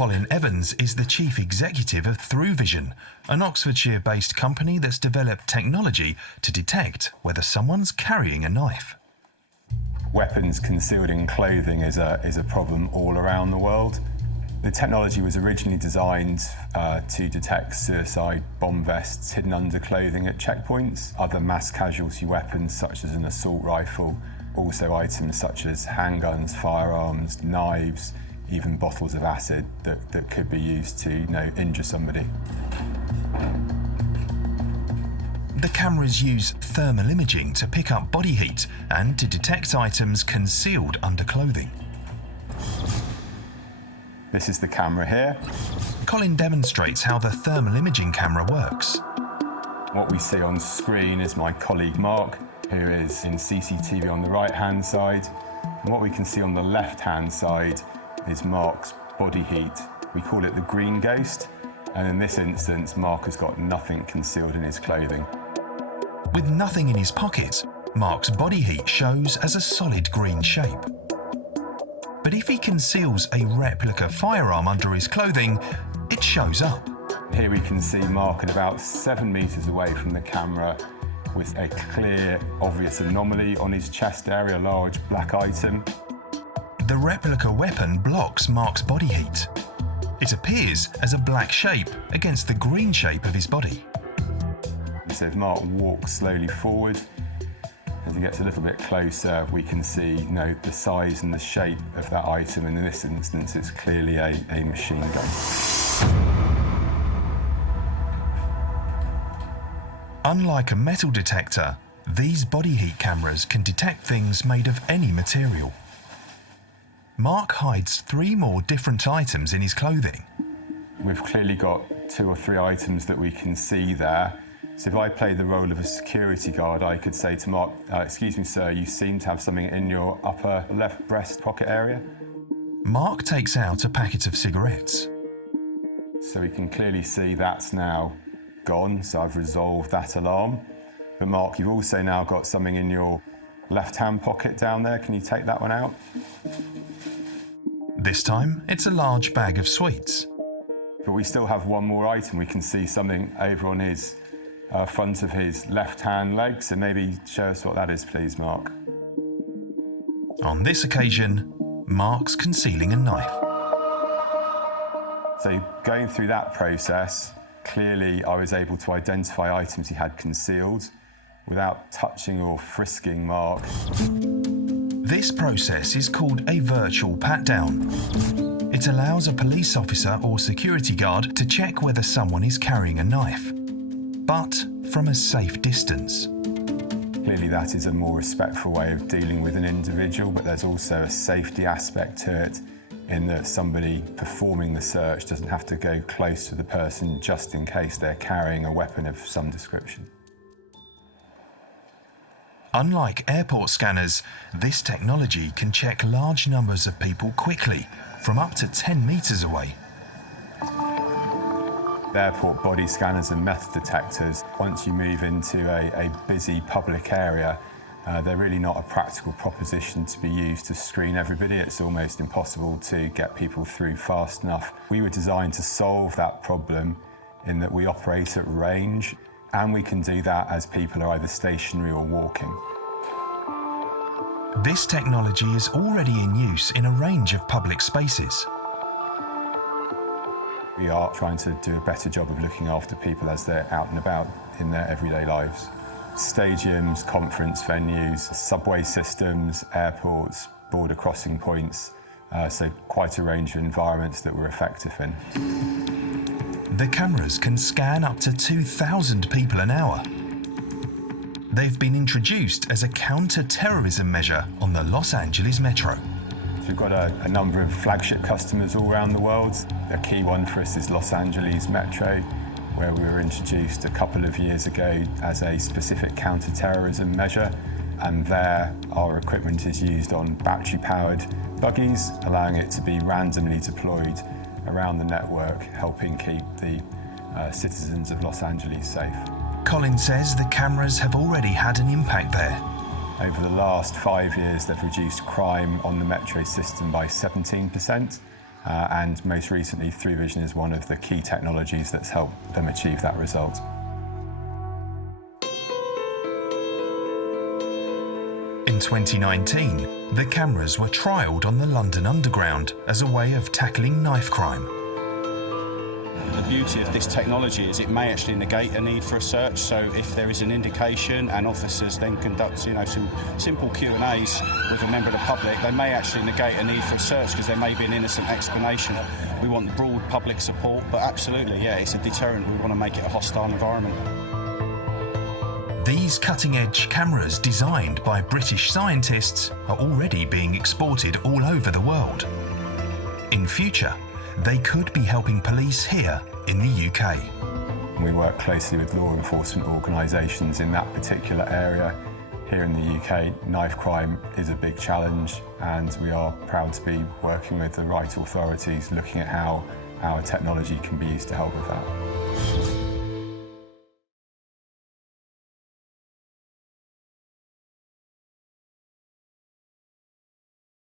Colin Evans is the chief executive of Thruvision, an Oxfordshire-based company that's developed technology to detect whether someone's carrying a knife. Weapons concealed in clothing is a problem all around the world. The technology was originally designed to detect suicide bomb vests hidden under clothing at checkpoints, other mass casualty weapons such as an assault rifle, also items such as handguns, firearms, knives, even bottles of acid that could be used to injure somebody. The cameras use thermal imaging to pick up body heat and to detect items concealed under clothing. This is the camera here. Colin demonstrates how the thermal imaging camera works. What we see on screen is my colleague Mark, who is in CCTV on the right-hand side. And what we can see on the left-hand side is Mark's body heat. We call it the green ghost. And in this instance, Mark has got nothing concealed in his clothing. With nothing in his pocket, Mark's body heat shows as a solid green shape. But if he conceals a replica firearm under his clothing, it shows up. Here we can see Mark at about 7 meters away from the camera with a clear, obvious anomaly on his chest area, a large black item. The replica weapon blocks Mark's body heat. It appears as a black shape against the green shape of his body. So if Mark walks slowly forward, as he gets a little bit closer, we can see the size and the shape of that item, and in this instance it's clearly a machine gun. Unlike a metal detector, these body heat cameras can detect things made of any material. Mark hides 3 more different items in his clothing. We've clearly got 2 or 3 items that we can see there. So if I play the role of a security guard, I could say to Mark, excuse me, sir, you seem to have something in your upper left breast pocket area. Mark takes out a packet of cigarettes. So we can clearly see that's now gone, so I've resolved that alarm. But Mark, you've also now got something in your left-hand pocket down there. Can you take that one out? This time, it's a large bag of sweets. But we still have one more item. We can see something over on his front of his left-hand leg, so maybe show us what that is, please, Mark. On this occasion, Mark's concealing a knife. So going through that process, clearly I was able to identify items he had concealed without touching or frisking Mark. This process is called a virtual pat-down. It allows a police officer or security guard to check whether someone is carrying a knife, but from a safe distance. Clearly that is a more respectful way of dealing with an individual, but there's also a safety aspect to it in that somebody performing the search doesn't have to go close to the person just in case they're carrying a weapon of some description. Unlike airport scanners, this technology can check large numbers of people quickly, from up to 10 meters away. Airport body scanners and metal detectors, once you move into a busy public area, they're really not a practical proposition to be used to screen everybody. It's almost impossible to get people through fast enough. We were designed to solve that problem in that we operate at range, and we can do that as people are either stationary or walking. This technology is already in use in a range of public spaces. We are trying to do a better job of looking after people as they're out and about in their everyday lives. Stadiums, conference venues, subway systems, airports, border crossing points, so quite a range of environments that we're effective in. The cameras can scan up to 2,000 people an hour. They've been introduced as a counter-terrorism measure on the Los Angeles Metro. We've got a number of flagship customers all around the world. A key one for us is Los Angeles Metro, where we were introduced a couple of years ago as a specific counter-terrorism measure. And there, our equipment is used on battery-powered buggies, allowing it to be randomly deployed around the network, helping keep the citizens of Los Angeles safe. Colin says the cameras have already had an impact there. Over the last 5 years, they've reduced crime on the metro system by 17%. and most recently Thruvision is one of the key technologies that's helped them achieve that result. In 2019, the cameras were trialled on the London Underground as a way of tackling knife crime. The beauty of this technology is it may actually negate a need for a search. So if there is an indication and officers then conduct, some simple Q&As with a member of the public, they may actually negate a need for a search because there may be an innocent explanation. We want broad public support, but absolutely, yeah, it's a deterrent. We want to make it a hostile environment. These cutting-edge cameras designed by British scientists are already being exported all over the world. In future, they could be helping police here in the UK. We work closely with law enforcement organisations in that particular area. Here in the UK, knife crime is a big challenge, and we are proud to be working with the right authorities looking at how our technology can be used to help with that.